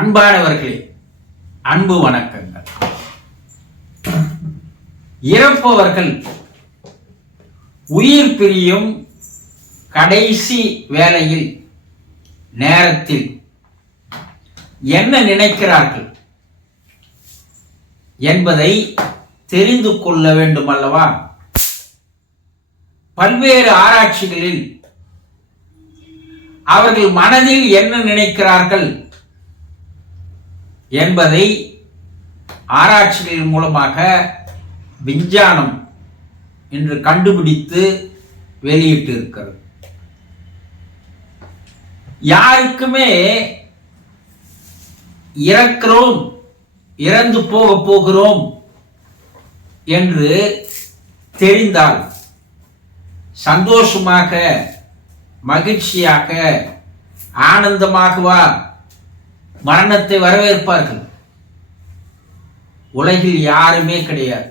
அன்பானவர்களே, அன்பு வணக்கங்கள். இறப்பவர்கள் உயிர் பிரியும் கடைசி வேளையில் நேரத்தில் என்ன நினைக்கிறார்கள் என்பதை தெரிந்து கொள்ள வேண்டும் அல்லவா? பல்வேறு ஆராய்ச்சிகளில் அவர்கள் மனதில் என்ன நினைக்கிறார்கள் என்பதை ஆராய்ச்சிகளின் மூலமாக விஞ்ஞானம் இன்று கண்டுபிடித்து வெளியிட்டு இருக்கிறது. யாருக்குமே இறக்கிறோம், இறந்து போகிறோம் என்று தெரிந்தால் சந்தோஷமாக, மகிழ்ச்சியாக, ஆனந்தமாகவா மரணத்தை வரவேற்பார்கள்? உலகில் யாருமே கிடையாது.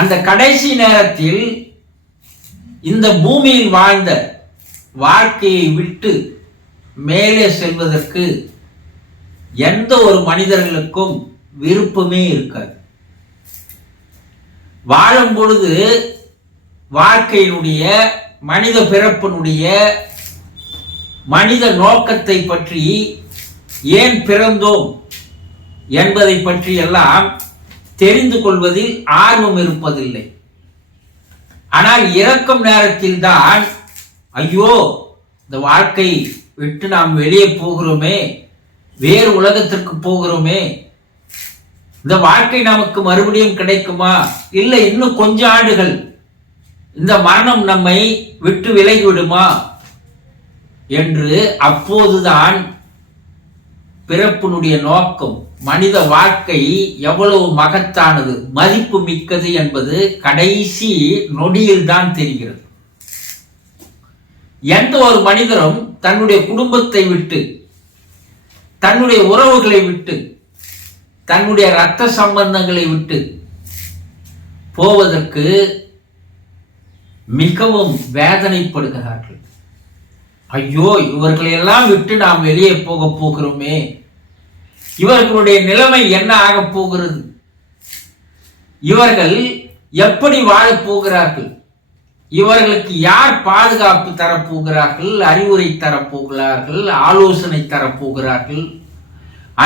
அந்த கடைசி நேரத்தில் இந்த பூமியில் வாழ்ந்த வாழ்க்கையை விட்டு மேலே செல்வதற்கு எந்த ஒரு மனிதர்களுக்கும் விருப்பமே இருக்காது. வாழும் பொழுது வாழ்க்கையினுடைய, மனித பிறப்பினுடைய, மனித நோக்கத்தை பற்றி, ஏன் பிறந்தோம் என்பதை பற்றி எல்லாம் தெரிந்து கொள்வதில் ஆர்வம் இருப்பதில்லை. ஆனால் இறக்கும் நேரத்தில் தான், ஐயோ இந்த வாழ்க்கை விட்டு நாம் வெளியே போகிறோமே, வேறு உலகத்திற்கு போகிறோமே, இந்த வாழ்க்கை நமக்கு மறுபடியும் கிடைக்குமா, இல்லை இன்னும் கொஞ்ச ஆண்டுகள் இந்த மரணம் நம்மை விட்டு விலகிவிடுமா என்று அப்போதுதான் பிறப்பினுடைய நோக்கம், மனித வாழ்க்கை எவ்வளவு மகத்தானது, மதிப்பு மிக்கது என்பது கடைசி நொடியில் தான் தெரிகிறது. எந்த ஒரு மனிதரும் தன்னுடைய குடும்பத்தை விட்டு, தன்னுடைய உறவுகளை விட்டு, தன்னுடைய இரத்த சம்பந்தங்களை விட்டு போவதற்கு மிகவும் வேதனைப்படுகிறார்கள். ஐயோ இவர்களையெல்லாம் விட்டு நாம் வெளியே போகிறோமே, இவர்களுடைய நிலைமை என்ன ஆக போகிறது, இவர்கள் எப்படி வாழப் போகிறார்கள், இவர்களுக்கு யார் பாதுகாப்பு தரப்போகிறார்கள், அறிவுரை தரப்போகிறார்கள், ஆலோசனை தரப்போகிறார்கள்,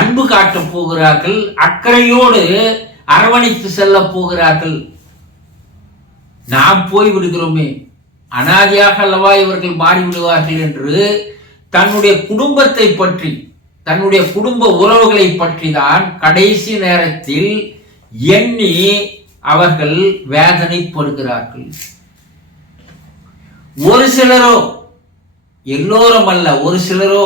அன்பு காட்டப் போகிறார்கள், அக்கறையோடு அரவணைத்து செல்ல போகிறார்கள். நாம் போய் விடுகிறோமே, அனாதையாக அல்லவா இவர்கள் மாறிவிடுவார்கள் என்று தன்னுடைய குடும்பத்தை பற்றி, தன்னுடைய குடும்ப உறவுகளை பற்றி தான் கடைசி நேரத்தில் எண்ணி அவர்கள் வேதனைப்படுகிறார்கள். ஒரு சிலரோ, எல்லோரும் அல்ல, ஒரு சிலரோ,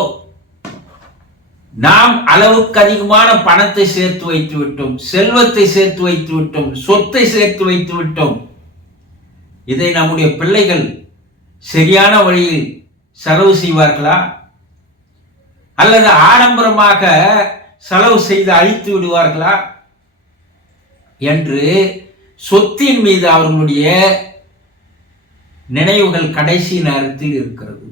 நாம் அளவுக்கு அதிகமான பணத்தை சேர்த்து வைத்து விட்டோம், செல்வத்தை சேர்த்து வைத்து விட்டோம், சொத்தை சேர்த்து வைத்து விட்டோம், இதை நம்முடைய பிள்ளைகள் சரியான வழியில் செலவு செய்வார்களா, அல்லது ஆடம்பரமாக செலவு செய்து அழித்து விடுவார்களா என்று சொத்தின் மீது அவர்களுடைய நினைவுகள் கடைசி நேரத்தில் இருக்கிறது.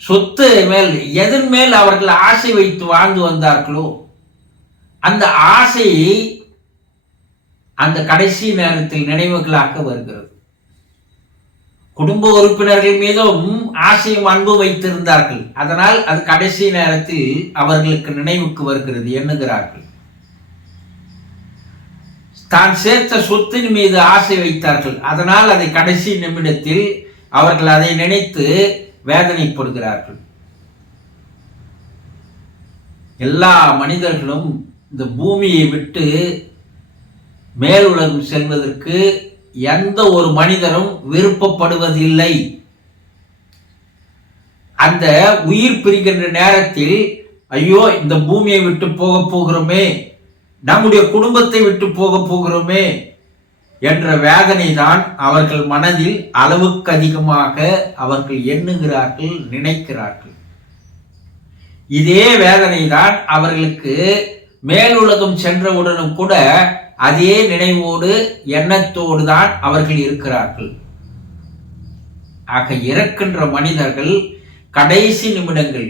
சொத்து மேல், எதன் மேல் அவர்கள் ஆசை வைத்து வாழ்ந்து வந்தார்களோ அந்த ஆசையை அந்த கடைசி நேரத்தில் நினைவுகளாக வருகிறது. குடும்ப உறுப்பினர்கள் மீதும் ஆசையும் அன்பு வைத்திருந்தார்கள், அதனால் அது கடைசி நேரத்தில் அவர்களுக்கு நினைவுக்கு வருகிறது, எண்ணுகிறார்கள். தான் சேர்த்த சொத்தின் மீது ஆசை வைத்தார்கள், அதனால் அதை கடைசி நிமிடத்தில் அவர்கள் அதை நினைத்து வேதனைப்படுகிறார்கள். எல்லா மனிதர்களும் இந்த பூமியை விட்டு மேலுலகம் செல்வதற்கு எந்த ஒரு மனிதரும் விருப்பப்படுவதில்லை. அந்த உயிர் பிரிகின்ற நேரத்தில் ஐயோ இந்த பூமியை விட்டு போகிறோமே, நம்முடைய குடும்பத்தை விட்டு போகிறோமே என்ற வேதனை தான் அவர்கள் மனதில் அளவுக்கு அதிகமாக அவர்கள் எண்ணுகிறார்கள், நினைக்கிறார்கள். இதே வேதனை தான் அவர்களுக்கு மேலுலகம் சென்றவுடனும் கூட அதே நினைவோடு, எண்ணத்தோடு தான் அவர்கள் இருக்கிறார்கள். ஆக இறக்கின்ற மனிதர்கள் கடைசி நிமிடங்கள்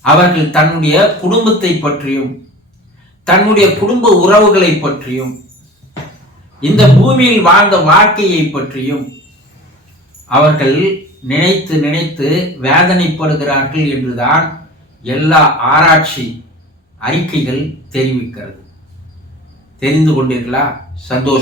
அவர்கள் தன்னுடைய குடும்பத்தை பற்றியும் தன்னுடைய குடும்ப உறவுகளை பற்றியும் இந்த பூமியில் வாழ்ந்த வாழ்க்கையை பற்றியும் அவர்கள் நினைத்து நினைத்து வேதனைப்படுகிறார்கள் என்றுதான் எல்லா ஆராய்ச்சி அறிக்கைகள் தெரிவிக்கிறது. தெரிந்து கொண்டீர்களா? சந்தோஷம்.